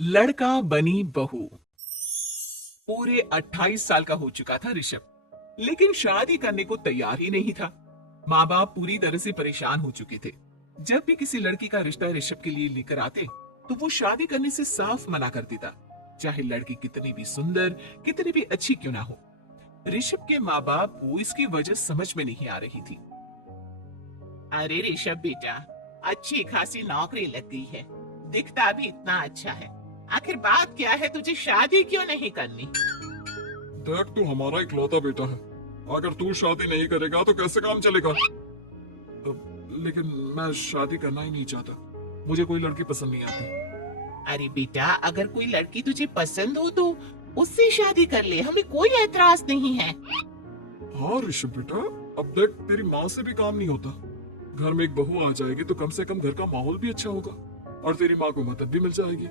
लड़का बनी बहू। पूरे 28 साल का हो चुका था ऋषभ, लेकिन शादी करने को तैयार ही नहीं था। माँ बाप पूरी तरह से परेशान हो चुके थे। जब भी किसी लड़की का रिश्ता ऋषभ के लिए लेकर आते तो वो शादी करने से साफ मना कर देता, चाहे लड़की कितनी भी सुंदर, कितनी भी अच्छी क्यों ना हो। ऋषभ के माँ बाप को इसकी वजह समझ में नहीं आ रही थी। अरे ऋषभ बेटा, अच्छी खासी नौकरी लग गई है, दिखता भी इतना अच्छा है, आखिर बात क्या है, तुझे शादी क्यों नहीं करनी? देख, तू हमारा इकलौता बेटा है। अगर तू शादी नहीं करेगा तो कैसे काम चलेगा? लेकिन मैं शादी करना ही नहीं चाहता। मुझे कोई लड़की पसंद नहीं आती। अरे बेटा, अगर कोई लड़की तुझे पसंद हो तो उससे शादी कर ले, हमें कोई एतराज नहीं है। हाँ ऋषभ बेटा, अब देख, तेरी माँ से भी काम नहीं होता। घर में एक बहू आ जाएगी तो कम से कम घर का माहौल भी अच्छा होगा और तेरी माँ को मदद भी मिल जाएगी।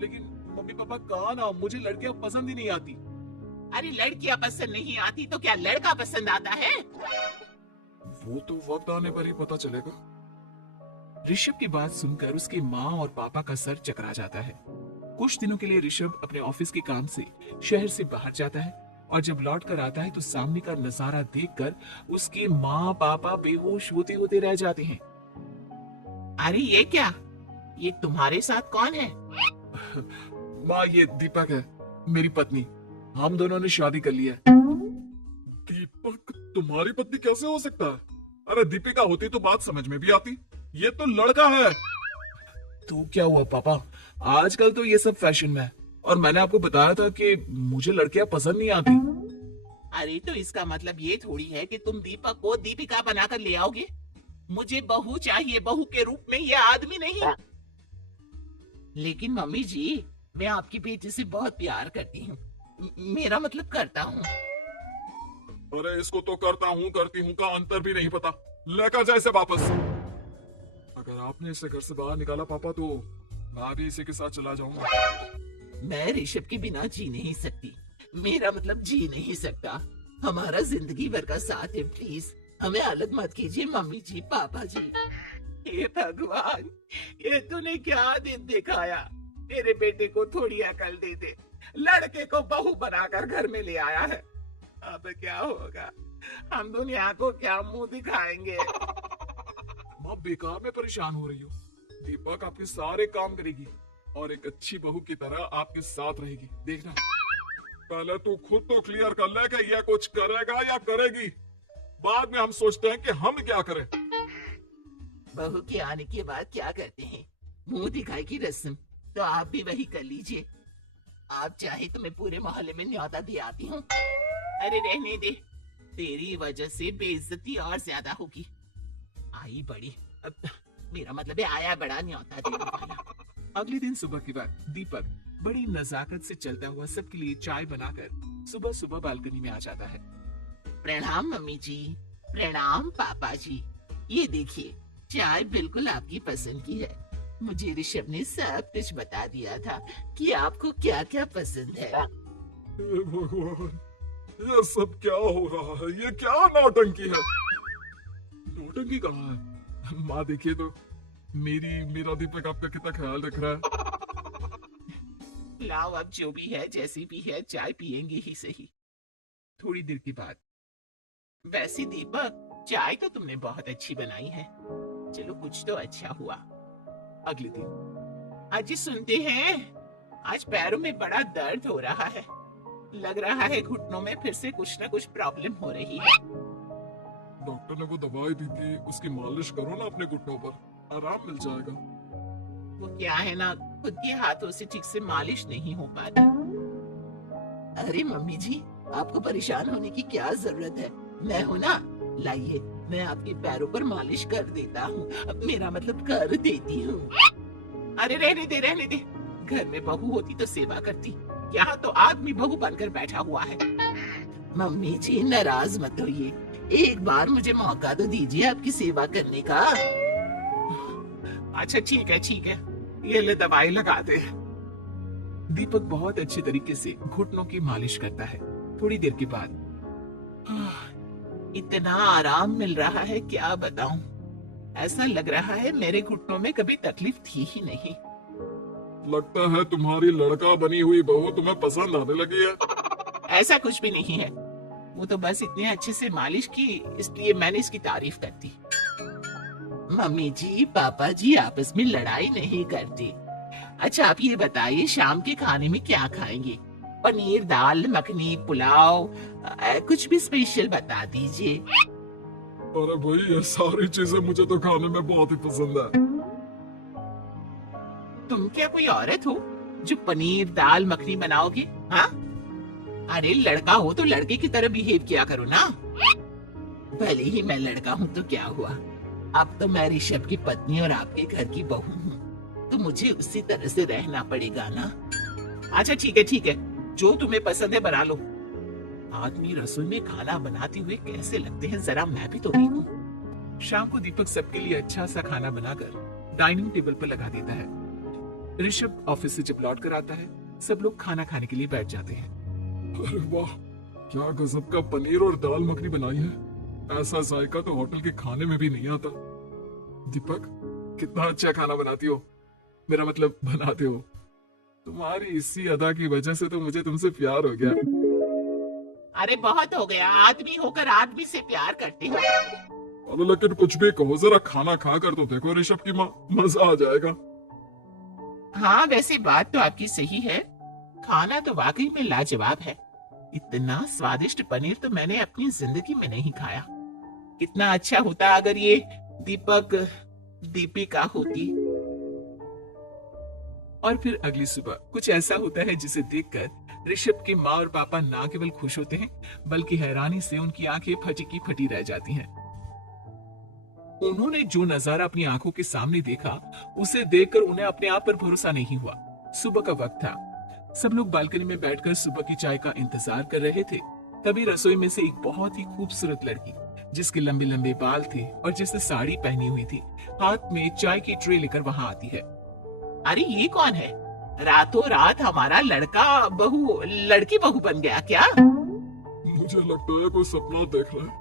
लेकिन मम्मी पापा कहा ना, मुझे लड़कियां पसंद ही नहीं आती। अरे लड़कियां पसंद नहीं आती तो क्या लड़का पसंद आता है? वो तो वक्त आने पर ही पता चलेगा। ऋषभ की बात सुनकर उसकी माँ और पापा का सर चकरा जाता है। कुछ दिनों के लिए ऋषभ अपने ऑफिस के काम से शहर से बाहर जाता है और जब लौट कर आता है तो सामने का नजारा देखकर उसके माँ पापा बेहोश होते होते रह जाते हैं। अरे ये क्या, ये तुम्हारे साथ कौन है? माँ, ये दीपक है, मेरी पत्नी। हम दोनों ने शादी कर ली है। दीपक तुम्हारी पत्नी कैसे हो सकता है? अरे दीपिका होती तो बात समझ में भी आती। ये तो लड़का है। तो क्या हुआ पापा, आजकल तो ये सब फैशन में है और मैंने आपको बताया था कि मुझे लड़कियां पसंद नहीं आती। अरे तो इसका मतलब ये थोड़ी है कि तुम दीपक को दीपिका बनाकर ले आओगे। मुझे बहू चाहिए, बहू के रूप में, ये आदमी नहीं। लेकिन मम्मी जी, मैं आपकी बेटी से बहुत प्यार करती हूँ, मेरा मतलब करता हूँ। अरे इसको तो करता हूँ करती हूँ का अंतर भी नहीं पता। लेकर जाए इसे वापस। अगर आपने इसे घर से बाहर निकाला पापा तो मैं भी इसी के साथ चला जाऊंगा। मैं ऋषभ के बिना जी नहीं सकती, मेरा मतलब जी नहीं सकता। हमारा जिंदगी भर का साथ है, प्लीज हमें अलग मत कीजिए मम्मी जी, पापा जी। हे भगवान, ये तूने क्या दिन दिखाया। तेरे बेटे को थोड़ी अकल दे दे, लड़के को बहू बनाकर घर में ले आया है। अब क्या होगा, हम दुनिया को क्या मुंह दिखाएंगे? माँ बेकार में परेशान हो रही हो। दीपक आपके सारे काम करेगी और एक अच्छी बहू की तरह आपके साथ रहेगी, देखना। पहले तू खुद तो क्लियर कर ले कि ये कुछ करेगा या करेगी। बाद में हम सोचते हैं कि हम क्या करें। बहू के आने के बाद क्या करते हैं, मुंह दिखाई की रस्म, तो आप भी वही कर लीजिए। आप चाहे तो मैं पूरे मोहल्ले में न्योता दे आती हूँ। अरे रहने दे, तेरी वजह से बेइज्जती और ज्यादा होगी। आई बड़ी, अब मेरा मतलब है आया बड़ा न्योता देने वाला। अगले दिन सुबह की बात, दीपक बड़ी नजाकत से चलता हुआ सबके लिए चाय बनाकर सुबह सुबह बालकनी में आ जाता है। प्रणाम मम्मी जी, प्रणाम पापा जी। ये देखिए, चाय बिल्कुल आपकी पसंद की है। मुझे ऋषभ ने सब कुछ बता दिया था कि आपको क्या क्या पसंद है। हे भगवान, ये सब क्या हो रहा है? ये क्या नौटंकी है? नौटंकी कहाँ है? माँ देखिए तो, मेरा दीपक आपका कितना ख्याल रख रहा है। लाओ, अब जो भी है, जैसी भी है, चाय पियेंगे ही सही। थोड़ी देर के बाद, वैसे दीपक, चाय तो तुमने बहुत अच्छी बनाई है। चलो कुछ तो अच्छा हुआ। अगले दिन, आज सुनते हैं, आज पैरों में बड़ा दर्द हो रहा है। लग रहा है घुटनों में फिर से कुछ न कुछ प्रॉब्लम हो रही है। डॉक्टर ने वो दवाई दी थी, उसकी मालिश करो ना अपने घुटनों पर, आराम मिल जाएगा। वो क्या है ना, खुद के हाथों से ठीक से मालिश नहीं हो पाती। अरे मम्मी जी, आपको परेशान होने की क्या जरूरत है, मैं हूं ना। लाइए, मैं आपके पैरों पर मालिश कर देता हूँ, अब मेरा मतलब कर देती हूँ। अरे रहने दे, रहने दे। घर में बहू होती तो सेवा करती, यहाँ तो आदमी बहू बनकर बैठा हुआ है। मम्मी जी नाराज मत होइए, एक बार मुझे मौका तो दीजिए आपकी सेवा करने का। अच्छा ठीक है, ठीक है, ये ले दवाई लगा दे। दीपक बहुत अच्छे तरीके से घुटनों की मालिश करता है। थोड़ी देर के बाद, इतना आराम मिल रहा है, क्या बताऊं। ऐसा लग रहा है मेरे घुटनों में कभी तकलीफ थी ही नहीं। लगता है तुम्हारी लड़का बनी हुई बहू तुम्हें पसंद आने लगी है। ऐसा कुछ भी नहीं है, वो तो बस इतने अच्छे से मालिश की इसलिए मैंने इसकी तारीफ कर दी। मम्मी जी पापा जी आपस में लड़ाई नहीं करते। अच्छा आप ये बताइए शाम के खाने में क्या खाएंगे? पनीर दाल मखनी पुलाव कुछ भी स्पेशल बता दीजिए। अरे भाई ये सारी चीजें मुझे तो खाने में बहुत ही पसंद है। तुम क्या कोई औरत हो जो पनीर दाल मखनी बनाओगे? हाँ, अरे लड़का हो तो लड़के की तरह बिहेव किया करो ना। भले ही मैं लड़का हूँ तो क्या हुआ, अब तो मैं ऋषभ की पत्नी और आपके घर की बहू हूँ, तो मुझे उसी तरह से रहना पड़ेगा ना। अच्छा ठीक है, जो तुम्हें पसंद है बना लो। आदमी रसोई में खाना बनाते हुए कैसे लगते हैं जरा मैं भी तो देखूं। शाम को दीपक सबके लिए अच्छा सा खाना बनाकर डाइनिंग टेबल पर लगा देता है। ऋषभ ऑफिस से जब लौट कर आता है, सब लोग खाना खाने के लिए बैठ जाते हैं। अरे वाह, क्या गजब का पनीर और दाल मखनी बनाई है। ऐसा जायका तो होटल के खाने में भी नहीं आता। दीपक, कितना अच्छा खाना बनाती हो, मेरा मतलब बनाते हो। तुम्हारी इसी अदा की वजह से तो मुझे तुमसे प्यार हो गया। अरे बहुत हो गया, आदमी होकर आदमी से प्यार करते हो। अरे लेकिन कुछ भी कहो, जरा खाना खा कर तो देखो ऋषभ की माँ, मजा आ जाएगा। हाँ वैसे बात तो आपकी सही है, खाना तो वाकई में लाजवाब है। इतना स्वादिष्ट पनीर तो मैंने अपनी जिंदगी में नहीं खाया। कितना अच्छा होता अगर ये दीपक दीपिका होती। और फिर अगली सुबह कुछ ऐसा होता है जिसे देखकर ऋषभ के माँ और पापा ना केवल खुश होते हैं बल्कि हैरानी से उनकी आंखें फटी की फटी रह जाती हैं। उन्होंने जो नजारा अपनी आंखों के सामने देखा उसे देखकर उन्हें अपने आप पर भरोसा नहीं हुआ। सुबह का वक्त था, सब लोग बालकनी में बैठकर सुबह की चाय का इंतजार कर रहे थे। तभी रसोई में से एक बहुत ही खूबसूरत लड़की जिसके लंबे लंबे बाल थे और जिसने साड़ी पहनी हुई थी, हाथ में चाय की ट्रे लेकर वहां आती है। अरे ये कौन है? रातों रात हमारा लड़की बहू बन गया क्या? मुझे लगता है कोई सपना देख रहा है।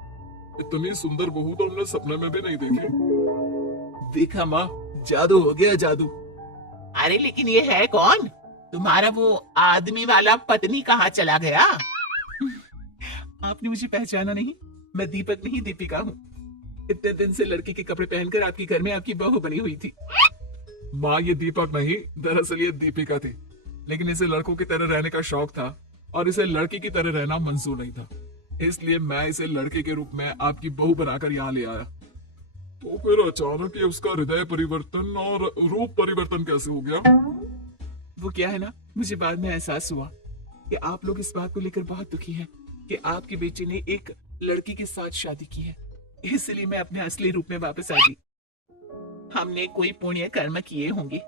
इतनी सुंदर बहू तो हमने सपने में भी नहीं देखी। देखा माँ, जादू हो गया जादू। अरे लेकिन ये है कौन? तुम्हारा वो आदमी वाला पत्नी कहाँ चला गया? आपने मुझे पहचाना नहीं? मैं दीपक नहीं दीपिका हूँ। इतने दिन से लड़के के कपड़े पहनकर आपके घर में आपकी बहू बनी हुई थी। माँ ये दीपक नहीं, दरअसल ये दीपिका थी, लेकिन इसे लड़कों की तरह रहने का शौक था और इसे लड़की की तरह रहना मंजूर नहीं था, इसलिए मैं इसे लड़के के रूप में आपकी बहू बनाकर यहाँ ले आया। तो फिर अचानक ये उसका हृदय परिवर्तन और रूप परिवर्तन कैसे हो गया? वो क्या है ना, मुझे बाद में एहसास हुआ कि आप लोग इस बात को लेकर बहुत दुखी हैं कि आपके बेटे ने एक लड़की के साथ शादी की है, इसलिए मैं अपने असली रूप में वापस आ गई। हमने कोई पुण्य कर्म किए होंगे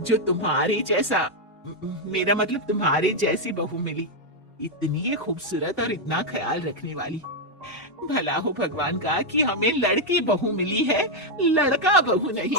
जो तुम्हारे जैसा, मेरा मतलब तुम्हारे जैसी बहू मिली, इतनी खूबसूरत और इतना ख्याल रखने वाली। भला हो भगवान का कि हमें लड़की बहू मिली है, लड़का बहू नहीं।